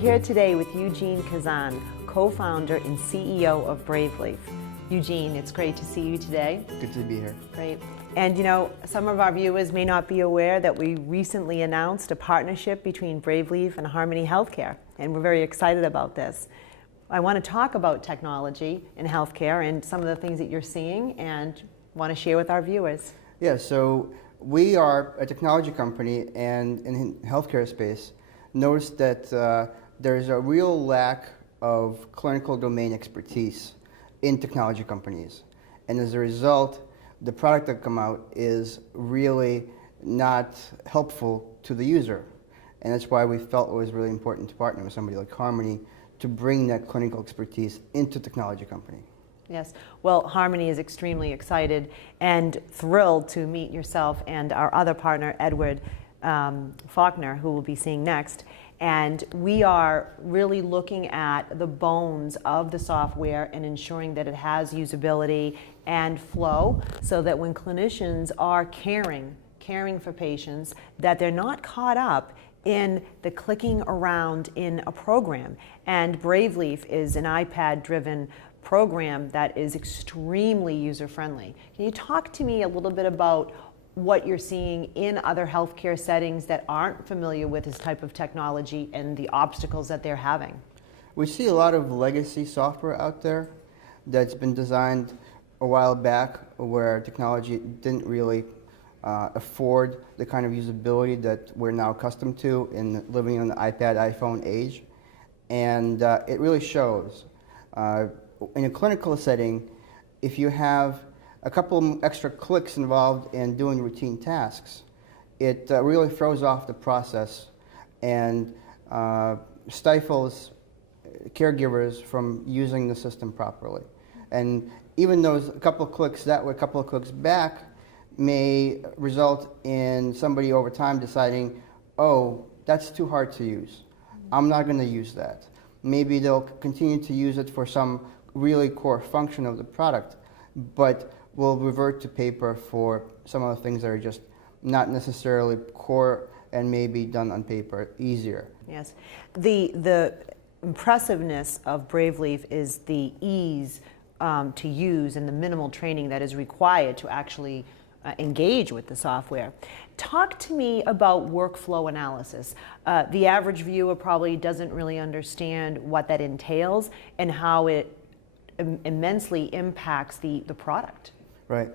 here today with Eugene Khazan, co-founder and CEO of BraveLeaf. Eugene, it's great to see you today. Good to be here. Great. And you know, some of our viewers may not be aware that we recently announced a partnership between BraveLeaf and Harmony Healthcare, and we're very excited about this. I want to talk about technology in healthcare and some of the things that you're seeing and want to share with our viewers. Yeah, so we are a technology company, and in healthcare space, noticed that there's a real lack of clinical domain expertise in technology companies. And as a result, the product that come out is really not helpful to the user. And that's why we felt it was really important to partner with somebody like Harmony to bring that clinical expertise into technology company. Yes, well, Harmony is extremely excited and thrilled to meet yourself and our other partner, Edward Faulkner, who we'll be seeing next. And we are really looking at the bones of the software and ensuring that it has usability and flow so that when clinicians are caring for patients, that they're not caught up in the clicking around in a program. And BraveLeaf is an iPad-driven program that is extremely user-friendly. Can you talk to me a little bit about what you're seeing in other healthcare settings that aren't familiar with this type of technology and the obstacles that they're having? We see a lot of legacy software out there that's been designed a while back where technology didn't really afford the kind of usability that we're now accustomed to in living in the iPad, iPhone age. And it really shows. In a clinical setting, if you have a couple extra clicks involved in doing routine tasks, it really throws off the process and stifles caregivers from using the system properly. And even those couple of clicks that way, a couple of clicks back, may result in somebody over time deciding, oh, that's too hard to use. I'm not going to use that. Maybe they'll continue to use it for some really core function of the product, but will revert to paper for some of the things that are just not necessarily core and maybe done on paper easier. Yes. The impressiveness of BraveLeaf is the ease to use and the minimal training that is required to actually engage with the software. Talk to me about workflow analysis. The average viewer probably doesn't really understand what that entails and how it immensely impacts the product. Right.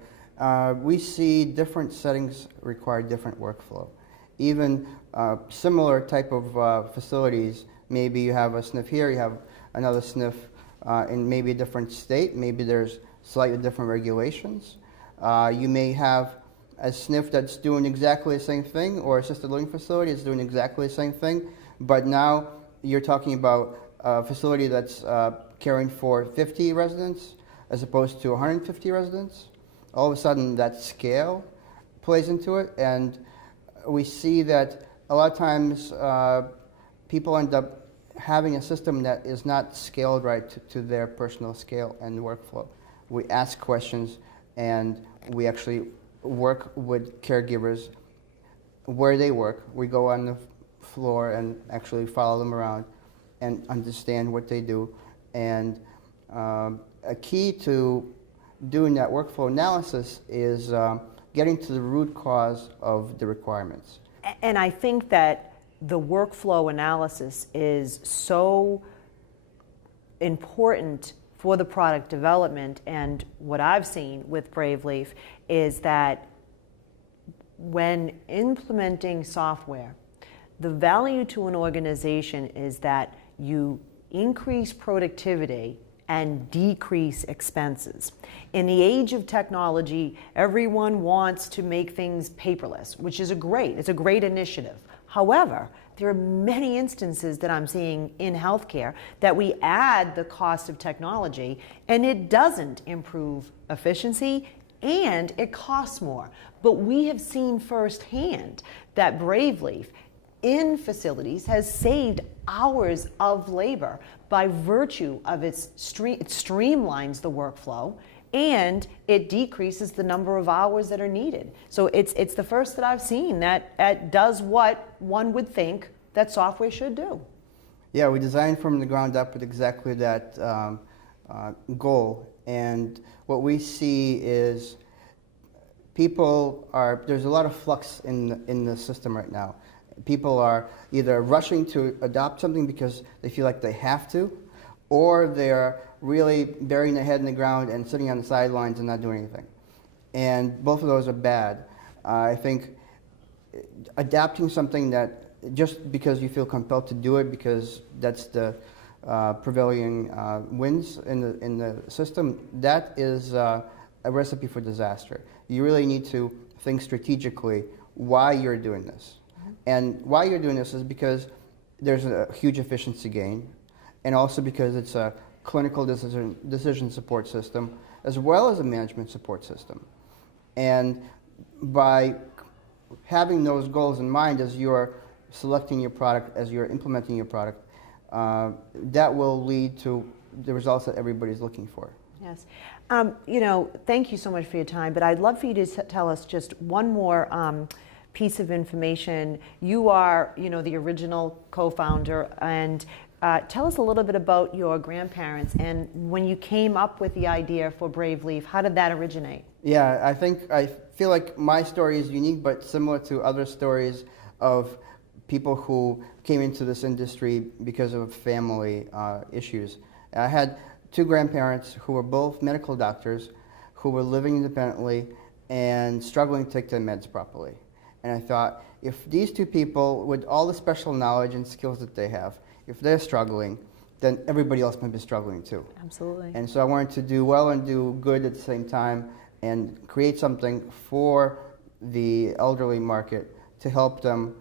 We see different settings require different workflow. Even similar type of facilities, maybe you have a SNF here, you have another SNF in maybe a different state, maybe there's slightly different regulations. You may have a SNF that's doing exactly the same thing, or assisted living facility is doing exactly the same thing, but now you're talking about a facility that's caring for 50 residents as opposed to 150 residents. All of a sudden that scale plays into it, and we see that a lot of times people end up having a system that is not scaled right to their personal scale and workflow. We ask questions and we actually work with caregivers where they work. We go on the floor and actually follow them around and understand what they do. And a key to doing that workflow analysis is getting to the root cause of the requirements. And I think that the workflow analysis is so important for the product development, and what I've seen with BraveLeaf is that when implementing software, the value to an organization is that you increase productivity and decrease expenses. In the age of technology, everyone wants to make things paperless, which is it's a great initiative. However, there are many instances that I'm seeing in healthcare that we add the cost of technology and it doesn't improve efficiency and it costs more. But we have seen firsthand that BraveLeaf in facilities has saved hours of labor by virtue of it streamlines the workflow and it decreases the number of hours that are needed. So it's the first that I've seen that does what one would think that software should do. Yeah, we designed from the ground up with exactly that goal. And what we see is there's a lot of flux in the system right now. People are either rushing to adopt something because they feel like they have to, or they're really burying their head in the ground and sitting on the sidelines and not doing anything. And both of those are bad. I think adapting something that just because you feel compelled to do it because that's the prevailing winds in the system, that is a recipe for disaster. You really need to think strategically why you're doing this. And why you're doing this is because there's a huge efficiency gain, and also because it's a clinical decision support system, as well as a management support system. And by having those goals in mind as you're selecting your product, as you're implementing your product, that will lead to the results that everybody's looking for. Yes. Thank you so much for your time, but I'd love for you to tell us just one more piece of information. You are, the original co-founder, and tell us a little bit about your grandparents and when you came up with the idea for BraveLeaf. How did that originate? Yeah, I feel like my story is unique, but similar to other stories of people who came into this industry because of family issues. I had two grandparents who were both medical doctors who were living independently and struggling to take their meds properly. And I thought, if these two people, with all the special knowledge and skills that they have, if they're struggling, then everybody else might be struggling too. Absolutely. And so I wanted to do well and do good at the same time and create something for the elderly market to help them,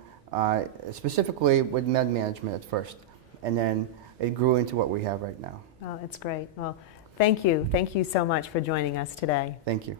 specifically with med management at first. And then it grew into what we have right now. Oh, it's great. Well, thank you. Thank you so much for joining us today. Thank you.